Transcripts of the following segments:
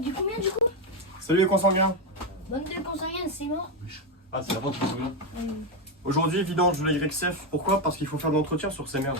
Du combien du coup? Salut les consanguins. 22 consanguins, c'est mort. Ah, c'est la vente qui se souvient. Aujourd'hui, vidange de la YCF. Pourquoi? Parce qu'il faut faire de l'entretien sur ces merdes.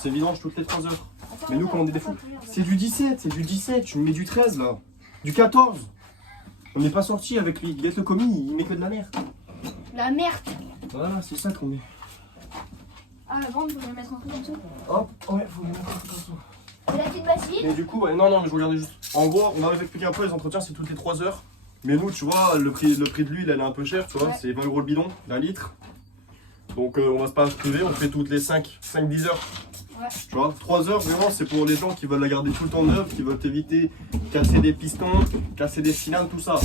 C'est vidange toutes les 3 heures. Mais nous, quand on est des fous, c'est du 17, c'est du 17. Tu me mets du 13 là. Du 14. On n'est pas sorti avec lui. Guette le commis, il met que de la merde. La merde. Voilà, c'est ça qu'on met. Ah, la vente, faut la mettre en truc comme ça. Hop, ouais, faut les mettre comme ça. Et la petite bassine. Et du coup, ouais, non, mais je regardais juste. En gros, on va expliquer un peu les entretiens, c'est toutes les 3 heures. Mais nous, tu vois, le prix de l'huile, elle est un peu chère, tu vois, Ouais. c'est 20 € le bidon, d'un litre. Donc on va se pas priver, on fait toutes les 5-10 heures. Ouais. Tu vois, 3 heures, vraiment, c'est pour les gens qui veulent la garder tout le temps neuve, qui veulent éviter casser des pistons, casser des cylindres, tout ça.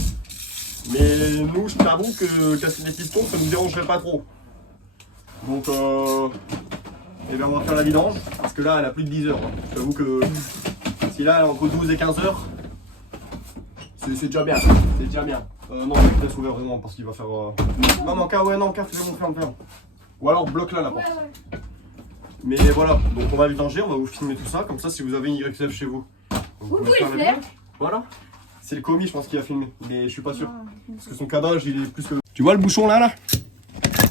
Mais nous, je t'avoue que casser des pistons, ça ne nous dérangerait pas trop. Donc, eh bien, on va faire la vidange, parce que là, elle a plus de 10 heures. Hein. Je t'avoue que si là, elle est entre 12 et 15 heures, c'est déjà bien. C'est déjà bien. Non, je laisse ouvert vraiment, parce qu'il va faire... Non, non, ouais, non, ferme. Ou alors, bloque là, la porte. Ouais. Mais voilà, donc on va vidanger, on va vous filmer tout ça, comme ça, si vous avez une YCF chez vous, Vous pouvez faire le la faire. vidéo. Voilà. C'est le commis, je pense, qui a filmé, mais je suis pas sûr. Non. Parce que son cadrage, il est plus que... Tu vois le bouchon là?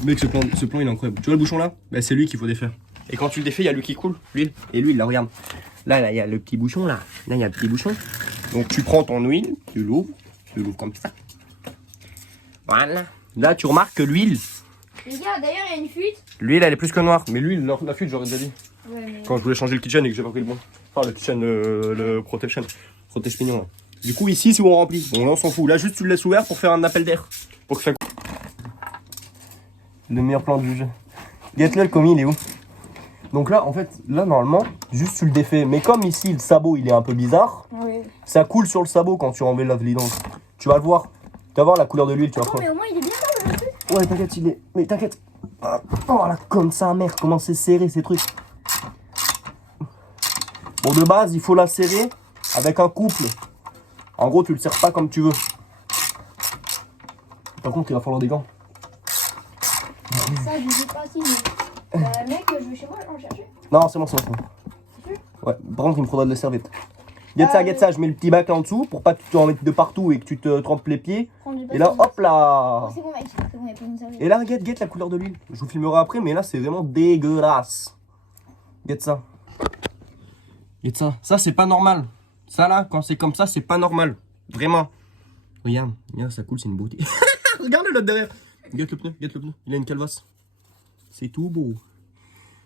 Mec, ce plan, il est incroyable. Tu vois le bouchon là? Ben, c'est lui qu'il faut défaire. Et quand tu le défais, il y a l'huile qui coule, l'huile. Et l'huile, là, regarde. Là, il y a le petit bouchon là. Là, il y a le petit bouchon. Donc tu prends ton huile, tu l'ouvres comme ça. Voilà. Là, tu remarques que l'huile, Les gars, d'ailleurs, il y a une fuite. l'huile, elle est plus que noire. Mais l'huile, la fuite, j'aurais déjà dit. Ouais, mais... Quand je voulais changer le kitchen et que j'ai pas pris le bon. Enfin, le kitchen, le protection. Protège pignon. Là. Du coup, ici, c'est où on remplit. Bon, là, on s'en fout. Là, juste, tu le laisses ouvert pour faire un appel d'air. Pour que ça. Le meilleur plan du jeu. Guette-le, le commis, il est où? Donc là, en fait, là, normalement, juste tu le défais. Mais comme ici, le sabot, il est un peu bizarre, Ouais. ça coule sur le sabot quand tu enlèves la vidange. Tu vas le voir. Tu vas voir la couleur de l'huile, tu vas Non, voir. mais au moins, il est bien là, le truc. Ouais, t'inquiète, il est. Mais t'inquiète. Ah, oh là, comme ça, merde, comment c'est serré ces trucs. Bon, de base, il faut la serrer avec un couple. En gros, tu le serres pas comme tu veux. Par contre, il va falloir des gants. Ça, je sais pas si. Mec, je vais chez moi, en chercher. Non, c'est bon, c'est bon. C'est sûr? Ouais, par contre, il me faudra de la serviette. Guette ça, je mets le petit bac là en dessous pour pas que tu en mettes de partout et que tu te trempes les pieds. Et là, hop là. Oh, c'est bon, mec, c'est bon, il n'y a pas une serviette. Et là, guette la couleur de l'huile. Je vous filmerai après, mais là, c'est vraiment dégueulasse. Guette ça. Guette ça. Ça, c'est pas normal. Ça, là, quand c'est comme ça, c'est pas normal. Vraiment. Regarde, ça coule, c'est une beauté. Regarde l'autre derrière. Guette le pneu. Il a une calvasse. C'est tout beau.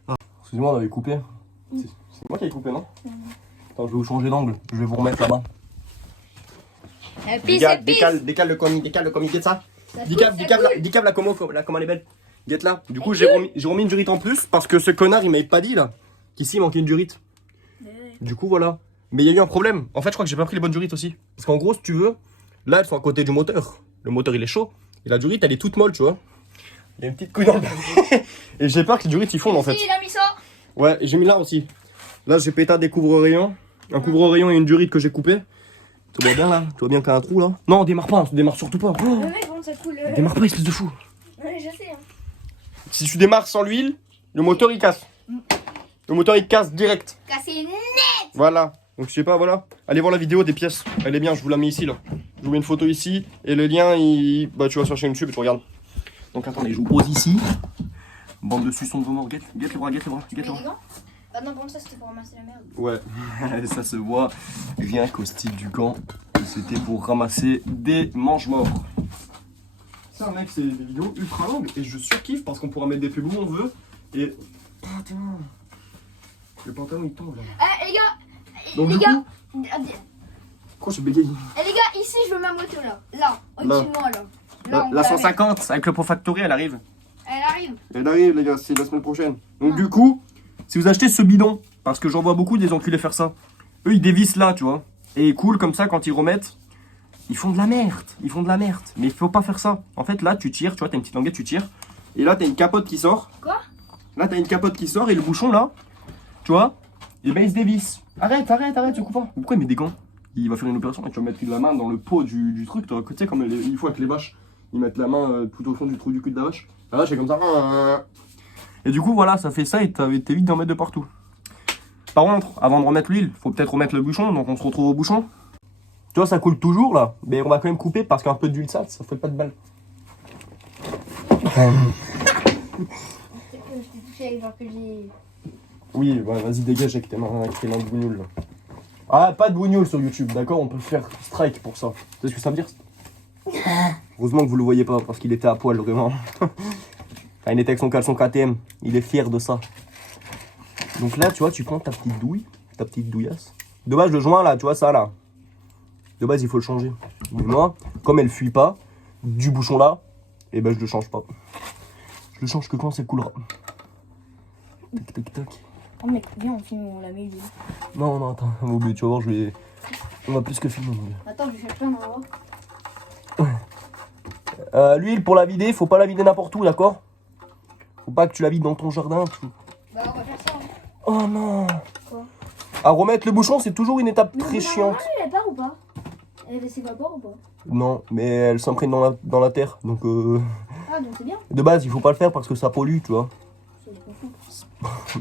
Ah. Excusez-moi, on avait coupé. C'est moi qui ai coupé, non? Attends, je vais vous changer d'angle. Je vais vous remettre là-bas. Décale le commis, guette ça. Décale la commo, comment elle est belle. Guette là. Du coup, j'ai remis une durite en plus parce que ce connard, il m'avait pas dit là qu'ici il manquait une durite. Du coup, voilà. Mais il y a eu un problème. En fait, je crois que j'ai pas pris les bonnes durites aussi. Parce qu'en gros, si tu veux, là, elles sont à côté du moteur. Le moteur, il est chaud. Et la durite, elle est toute molle, tu vois. Il y a une petite couille dans le et j'ai peur que les durites, ils fondent en fait. Si, il a mis ça. Ouais, et j'ai mis là aussi. Là, j'ai pété des couvre-rayons. Un couvre-rayon et une durite que j'ai coupée. Tu vois bien là? Tu vois bien qu'il y a un trou là? Non, démarre pas, démarre surtout pas. Oh, Le mec, bon, ça coule. démarre pas, espèce de fou. Ouais, je sais. Hein. Si tu démarres sans l'huile, le moteur il casse. Le moteur il casse direct. Cassé net. Voilà. Donc je sais pas, voilà. Allez voir la vidéo des pièces. Elle est bien, je vous la mets ici là. Je vous mets une photo ici. Et le lien, bah tu vas sur chaîne YouTube et tu regardes. Donc attendez, je vous pose ici. Bande de suçons de vos morts. Guette les bras. Mais les gants? Bah non, bon, ça c'était pour ramasser la merde. Ouais, ça se voit rien qu'au style du gant. C'était pour ramasser des mange-morts. Ça, mec, c'est des vidéos ultra longues et je surkiffe parce qu'on pourra mettre des pubs où on veut. Et. Putain, le pantalon il tombe là. Les gars, Donc, les du gars, Pourquoi je bégaye? les gars, ici je veux ma moto là. Là, au-dessus de moi là. Là, on La peut 150 avec le pot factory, elle arrive. Elle arrive. Elle arrive, les gars, c'est la semaine prochaine. Donc, du coup, si vous achetez ce bidon, parce que j'en vois beaucoup des enculés faire ça, eux ils dévissent là, tu vois. Et ils coulent comme ça quand ils remettent. Ils font de la merde. Mais il faut pas faire ça. En fait, là, tu tires, tu vois, t'as une petite languette, tu tires. Et là, t'as une capote qui sort. Quoi? Là, t'as une capote qui sort et le bouchon là, tu vois, et ben il se dévisse. Arrête, tu coupes pas. Pourquoi il met des gants? Il va faire une opération et tu vas mettre la main dans le pot du truc. Tu sais, comme il faut avec les vaches, ils mettent la main tout au fond du trou du cul de la vache. La vache est comme ça. Et du coup, voilà, ça fait ça et t'évites d'en mettre de partout. Par contre, avant de remettre l'huile, faut peut-être remettre le bouchon, donc on se retrouve au bouchon. Tu vois, ça coule toujours là. Mais on va quand même couper parce qu'un peu d'huile sale, ça fait pas de mal. Je t'ai touché avec genre que j'ai. Oui, ouais, vas-y, dégage avec tes mains de bougnoule. Là. Ah, pas de bougnoule sur YouTube, d'accord? On peut faire strike pour ça. Tu sais ce que ça veut dire? Heureusement que vous le voyez pas parce qu'il était à poil vraiment. Ah, il était avec son caleçon KTM. Il est fier de ça. Donc là, tu vois, tu prends ta petite douille, ta petite douillasse. De base, le joint là, tu vois ça là. De base, il faut le changer. Mais moi, comme elle fuit pas du bouchon là, et ben je le change pas. Je le change que quand ça coulera. Tac, tac, tac. Oh mec, viens, on filme, on la met l'huile. Non, non, attends, au but, tu vas voir, je vais. On va plus que filmer, mon gars. Attends, je vais chercher un endroit. L'huile pour la vider, faut pas la vider n'importe où, d'accord? Faut pas que tu la vides dans ton jardin. Bah, on va faire ça. Hein. Oh non! Quoi? À remettre le bouchon, c'est toujours une étape Mais très au bout d'un chiante. moment, elle part ou pas? Elle s'évapore ou pas? Non, mais elle s'imprègne dans la terre. Donc, Ah, donc c'est bien. de base, il faut pas le faire parce que ça pollue, tu vois.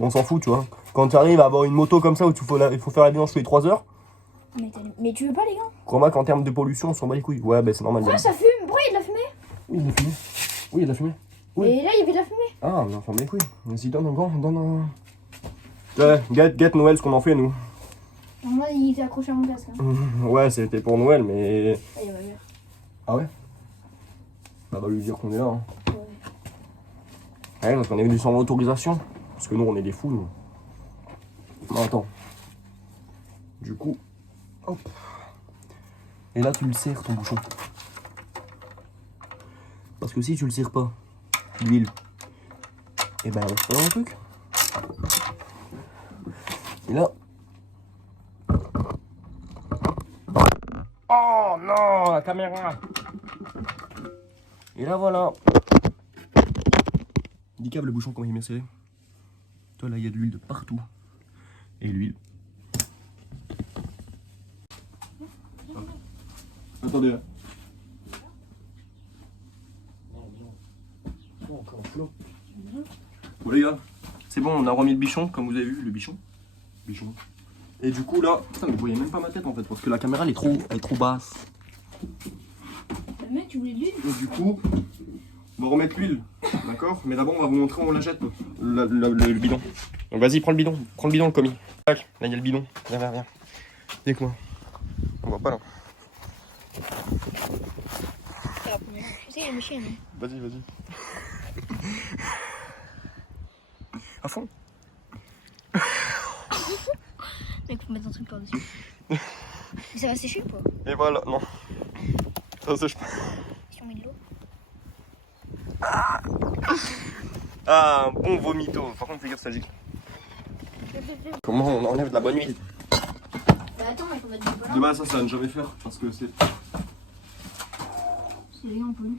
On s'en fout, tu vois. Quand tu arrives à avoir une moto comme ça où il faut faire la vidange tous les 3 heures, Mais tu veux pas, les gars? crois-moi qu'en termes de pollution, on s'en bat les couilles. Ouais, bah c'est normal. Pourquoi ça fume? Pourquoi il y a de la fumée? Oui, il a fumé. Oui, il a fumé. Oui. Et là, il y avait de la fumée. Ah, mais enfin, les couilles. Vas-y, donne un grand, donne un. Ouais, get Noël, ce qu'on en fait, nous. Moi, il était accroché à mon casque. Hein. Ouais, c'était pour Noël, mais. Ah, il y a ma mère. Ah ouais? Bah, va lui dire qu'on est là. Hein. Ouais. Ouais, parce qu'on est venu sans autorisation. Parce que nous, on est des fous, nous. Non, attends. Du coup, hop. Et là, tu le serres, ton bouchon. Parce que si tu le serres pas, l'huile, et ben, elle reste pas dans le truc. Et là. Oh non, la caméra! Et là, voilà. Handicap le bouchon, comment il est bien serré. Toi, là, il y a de l'huile de partout. Et l'huile. Attendez là. Oh, encore un flot. Bon les gars, c'est bon, on a remis le bichon, comme vous avez vu, le bichon. Bichon. Et du coup là, putain mais vous voyez même pas ma tête en fait, parce que la caméra elle est trop basse. Le mec, tu voulais de l'huile? Et du coup, on va remettre l'huile, d'accord? Mais d'abord on va vous montrer où on la jette, le bidon. Donc vas-y, prends le bidon le commis. Tac, là il y a le bidon, viens. Avec moi. On voit pas là. Tu sais, il y a mes chiens. Vas-y. À fond. Mec, faut mettre un truc par-dessus. Mais ça va sécher ou pas? Et voilà, non. Ça sèche pas. Si on met de l'eau. Ah, un bon vomito. Par contre, fais gaffe, ça gicle. Comment on enlève de la bonne huile? Bah attends, il faut mettre du beurre. De base, ça va ne jamais faire parce que c'est. C'est les gants pollus.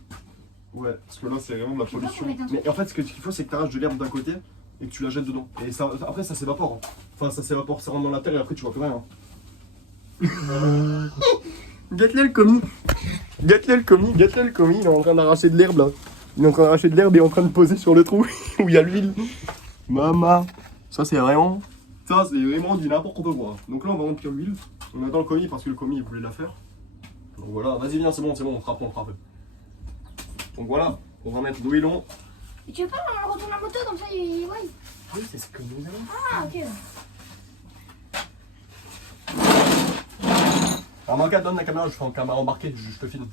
Ouais, parce que là, c'est vraiment de la pollution. faut mettre un truc. Mais en fait, ce qu'il faut, c'est que tu arraches de l'herbe d'un côté et que tu la jettes dedans. Et ça, après, ça s'évapore. Hein. Enfin, ça s'évapore, ça rentre dans la terre et après, tu vois plus rien. Gâte-le le commis. Il est en train d'arracher de l'herbe là. Il est en train d'arracher de l'herbe et en train de poser sur le trou où il y a l'huile. Maman. Ça, c'est vraiment. Ça, c'est vraiment du n'importe quoi. Donc là, on va remplir l'huile. On attend le commis parce que le commis il voulait la faire. Donc voilà, vas-y, viens, c'est bon, on frappe. Donc voilà, on va mettre l'huilon. Et tu veux pas retourner la moto comme ça, il. Ouais. Oui, c'est ce que nous avons. Ah, ok. Alors, Manka, donne la caméra, je fais en caméra embarquée, je te filme.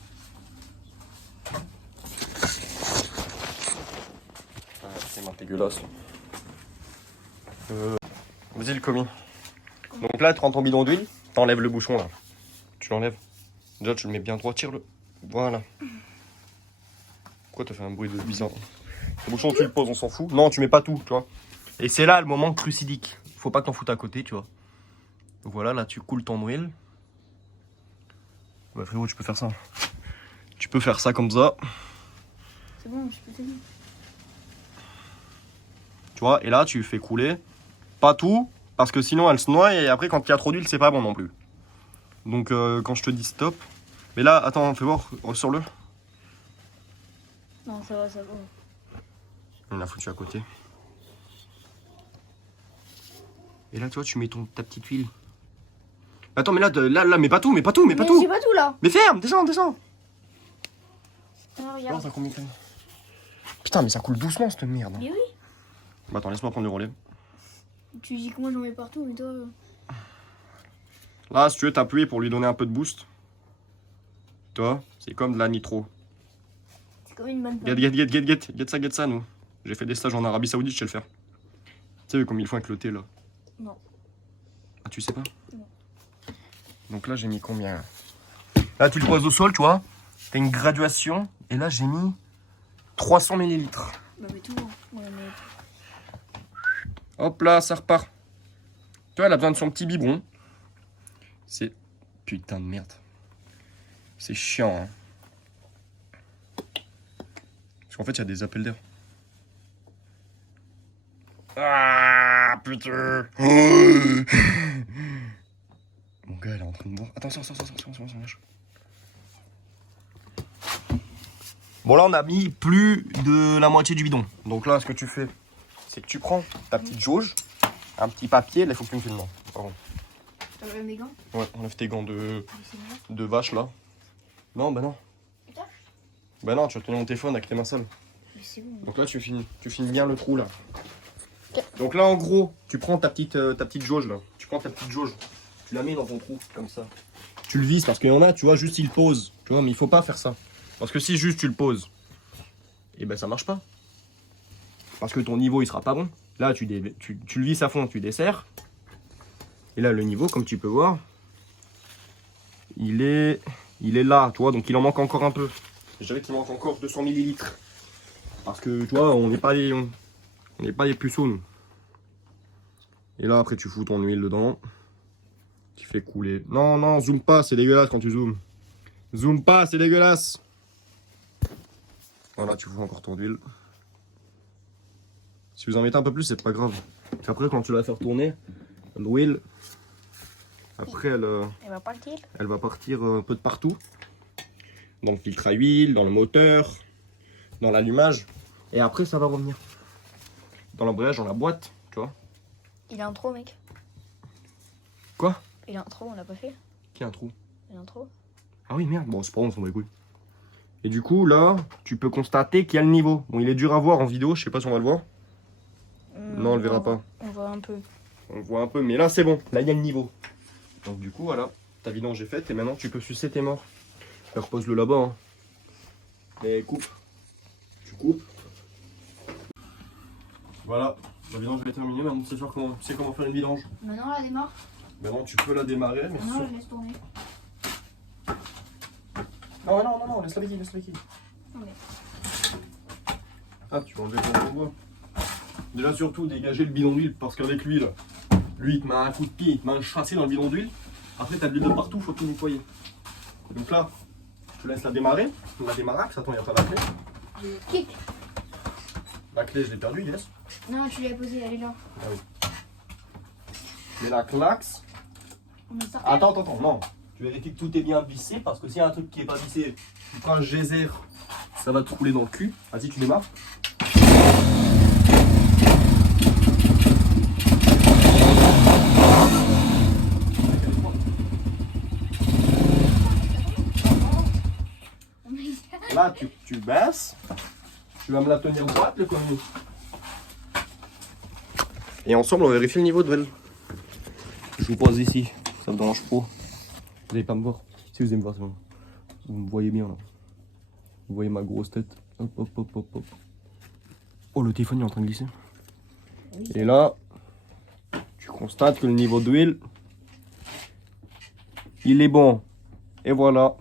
C'est ma dégueulasse. Vas-y, le commis. Donc là, tu prends ton bidon d'huile, t'enlèves le bouchon là. Tu l'enlèves. Déjà, tu le mets bien droit, tire-le. Voilà. Pourquoi t'as fait un bruit de bizarre? Le bouchon, tu le poses, on s'en fout. Non, tu mets pas tout, tu vois. Et c'est là le moment crucidique. Faut pas que t'en foutes à côté, tu vois. Donc voilà, là, tu coules ton huile. Bah frérot, tu peux faire ça. Tu peux faire ça comme ça. C'est bon, je peux t'aider. Tu vois, et là, tu fais couler. Pas tout, parce que sinon, elle se noie et après, quand il y a trop d'huile, c'est pas bon non plus. Donc, quand je te dis stop. Mais là, attends, fais voir, ressors-le. Non, ça va. On l'a foutu à côté. Et là, tu vois, tu mets ta petite huile. Attends, mais là, mais pas tout, mais pas tout. J'ai pas tout là. Mais ferme, descends. Ah, Non, regarde. ça combien de temps? Putain, mais ça coule doucement cette merde. Mais oui. Bah attends, laisse-moi prendre le relais. Tu dis que moi j'en mets partout, mais toi. Là, si tu veux t'appuyer pour lui donner un peu de boost. Toi, c'est comme de la nitro. C'est comme une bonne Get ça, nous. J'ai fait des stages en Arabie Saoudite, je sais le faire. Tu sais comme ils font avec le thé, là? Non. Ah, tu sais pas? Non. Donc là, j'ai mis combien? Là, tu le poses au sol, tu vois. T'as une graduation. Et là, j'ai mis 300 millilitres. Bah, mais tout. Hein. Ouais, mais... Hop là, ça repart. Tu vois, elle a besoin de son petit biberon. C'est... Putain de merde. C'est chiant, hein. Parce qu'en fait, il y a des appels d'air. Ah, putain. Mon gars, elle est en train de boire. Attention. Bon, là, on a mis plus de la moitié du bidon. Donc là, ce que tu fais, c'est que tu prends ta petite jauge, un petit papier. Là, il faut que tu me filmes. Pardon. T'enlèves mes gants? Ouais, enlève tes gants de C'est bon. vache, là. Non, bah non. Putain. Bah non, tu vas tenir mon téléphone avec tes mains sales. Mais c'est bon. Donc là, tu finis bien le trou, là. Donc là, en gros, tu prends ta petite jauge, là. Tu prends ta petite jauge. Tu la mets dans ton trou, comme ça. Tu le vises, parce qu'il y en a, tu vois, juste ils le posent. Tu vois, mais il faut pas faire ça. Parce que si juste tu le poses, et ben ça marche pas. Parce que ton niveau, il sera pas bon. Là, tu le vises à fond, tu desserres. Et là, le niveau, comme tu peux voir, il est là, tu vois, donc il en manque encore un peu. Je dirais qu'il manque encore 200 millilitres. Parce que, tu vois, on n'est pas des puceaux, nous. Et là, après, tu fous ton huile dedans. Tu fais couler. Non, zoom pas, c'est dégueulasse quand tu zoomes. Zoom pas, c'est dégueulasse. Voilà, tu fous encore ton huile. Si vous en mettez un peu plus, c'est pas grave. Après, quand tu vas faire tourner, l'huile, après, elle va partir un peu de partout. Dans le filtre à huile, dans le moteur, dans l'allumage. Et après, ça va revenir. Dans l'embrayage, dans la boîte, tu vois. Il a un trou, mec. Quoi? Il a un trou, on l'a pas fait. Qui a un trou? Il a un trou. Ah oui, merde. Bon, c'est pas bon, on s'en bat les couilles. Et du coup, là, tu peux constater qu'il y a le niveau. Bon, il est dur à voir en vidéo, je sais pas si on va le voir. Non, on le verra pas. On voit un peu. On le voit un peu, mais là, c'est bon. Là, il y a le niveau. Donc, du coup, voilà. Ta vidange est faite et maintenant, tu peux sucer tes morts. Et repose-le là-bas. Hein. Et coupe. Tu coupes. Voilà. La vidange est terminée. Maintenant, tu sais comment faire une vidange. Maintenant, la démarre. Maintenant, tu peux la démarrer. Mais Maintenant, je laisse tourner. Non, laisse-la liquide. Ok. Ah, tu vas enlever ton bois. Déjà, surtout, dégager le bidon d'huile parce qu'avec lui, là, lui, il te met un coup de pied, il te met un chassé dans le bidon d'huile. Après, t'as de l'huile de partout, faut tout nettoyer. Et donc là, tu laisses la démarrer. La démarraxe, attends, il n'y a pas la clé. Kick. La clé, je l'ai perdue, yes. Non, tu l'as posée, elle est là. Ah oui. Mais la claxe. On met ça. Attends, non. Tu vérifies que tout est bien vissé parce que s'il y a un truc qui est pas vissé, tu prends un geyser, ça va te rouler dans le cul. Vas-y, tu démarres. Là, tu baisses. Tu vas me la tenir droite, le connu. Et ensemble, on vérifie le niveau de Vel. Je vous pose ici. Ça me dérange pas. Vous n'allez pas me voir. Si vous allez me voir, c'est bon. Vous me voyez bien là. Vous voyez ma grosse tête. Hop. Oh, le téléphone est en train de glisser. Oui. Et là, tu constates que le niveau d'huile, il est bon. Et voilà.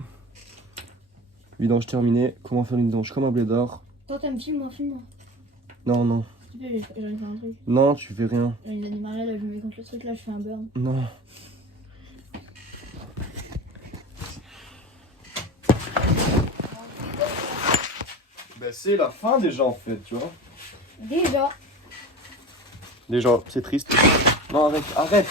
Vidange terminée. Comment faire une vidange comme un blédard. Toi, tu me filmes, filme-moi. Non. S'il te plaît, je vais faire un truc. Non, tu fais rien. Il a démarré là, je me mets contre le truc là, je fais un burn. Non. Ben c'est la fin déjà en fait, tu vois. Déjà, c'est triste. Non, arrête.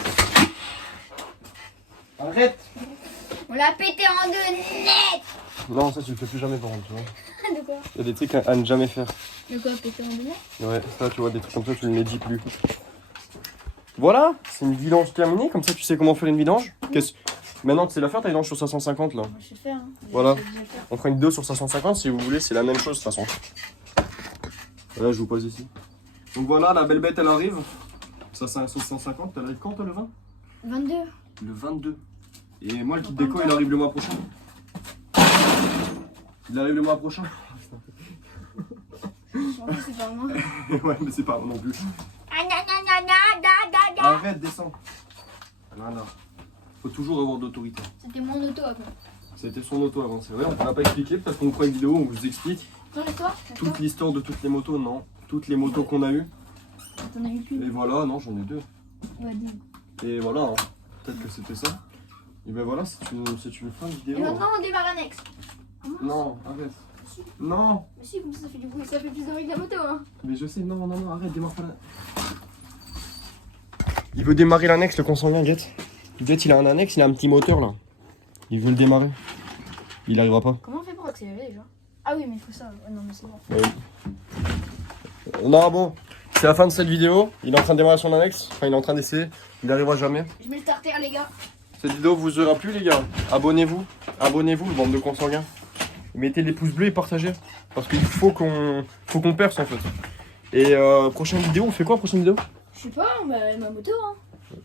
On l'a pété en deux net. Non, ça tu le fais plus jamais par contre, tu vois. De quoi? Il y a des trucs à ne jamais faire. De quoi, pété en deux net? Ouais, ça tu vois, des trucs comme ça tu ne les dis plus. Voilà, c'est une vidange terminée, comme ça tu sais comment faire une vidange. Maintenant tu sais la faire ta vidange sur 550 là. Moi, je sais faire. Hein. Voilà. Je sais déjà faire. On fera une vidéo sur 550 si vous voulez, c'est la même chose de toute façon. Là je vous pose ici. Donc voilà, la belle bête elle arrive. Ça c'est un 650, elle arrive quand toi le 20 22. Le 22. Et moi le kit déco il arrive le mois prochain. Il arrive le mois prochain. Je m'en fous, c'est pas moi. Ouais mais c'est pas moi non plus. Arrête, descends. Voilà. Faut toujours avoir d'autorité. C'était mon auto après. C'était son auto avant, c'est vrai, on ne l'a pas expliqué parce qu'on fera une vidéo où on vous explique Ton et toi toute l'histoire de toutes les motos, non. Toutes les motos qu'on a eues. T'en as eu qu'une. Et voilà, non, j'en ai deux. Ouais, dis. Et voilà, hein. Peut-être que c'était ça. Et ben voilà, c'est une fin de vidéo. Et maintenant, on démarre l'annexe. Non, arrête. Si. Non, Mais si, comme ça fait du bruit. Ça fait plus de bruit que la moto. Hein. mais je sais, non, arrête, démarre pas là. Il veut démarrer l'annexe, le consanguin, Guette. Guette, il a un annexe, il a un petit moteur là. Il veut le démarrer. Il arrivera pas. Comment on fait pour accélérer déjà? Ah oui, mais il faut ça. Ouais, non, mais c'est bon. Non, bon, c'est la fin de cette vidéo. Il est en train de démarrer son annexe. Enfin, il est en train d'essayer. Il n'arrivera jamais. Je mets le starter, les gars. Cette vidéo vous aura plu, les gars. Abonnez-vous. Abonnez-vous, bande de consanguins. Mettez les pouces bleus et partagez. Parce qu'il faut qu'on perce en fait. Et prochaine vidéo, on fait quoi prochaine vidéo? Je sais pas, ma moto. Hein.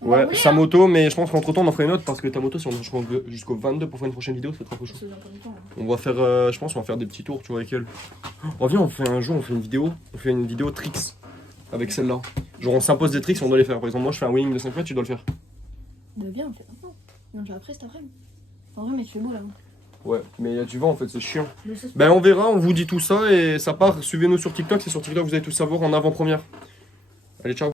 On va Ouais, rouler, sa hein. moto, mais je pense qu'entre temps on en fera une autre parce que ta moto, si on marche jusqu'au 22 pour faire une prochaine vidéo, ça va être un peu chaud. C'est dans combien de temps, hein. On va faire, je pense, on va faire des petits tours, tu vois, avec elle. Oh, viens, on fait un jour, on fait une vidéo tricks avec celle-là. Genre, on s'impose des tricks, on doit les faire. Par exemple, moi, je fais un winning de 5 mètres, tu dois le faire. Bah bien, on le fait maintenant. Non, je le fais après cet après-midi. En vrai, mais tu fais beau là. Ouais, mais là, tu vois, en fait, c'est chiant. Le sauce- Ben, on verra, on vous dit tout ça et ça part. Suivez-nous sur TikTok, c'est sur TikTok, vous allez tout savoir en avant-première. Allez, ciao.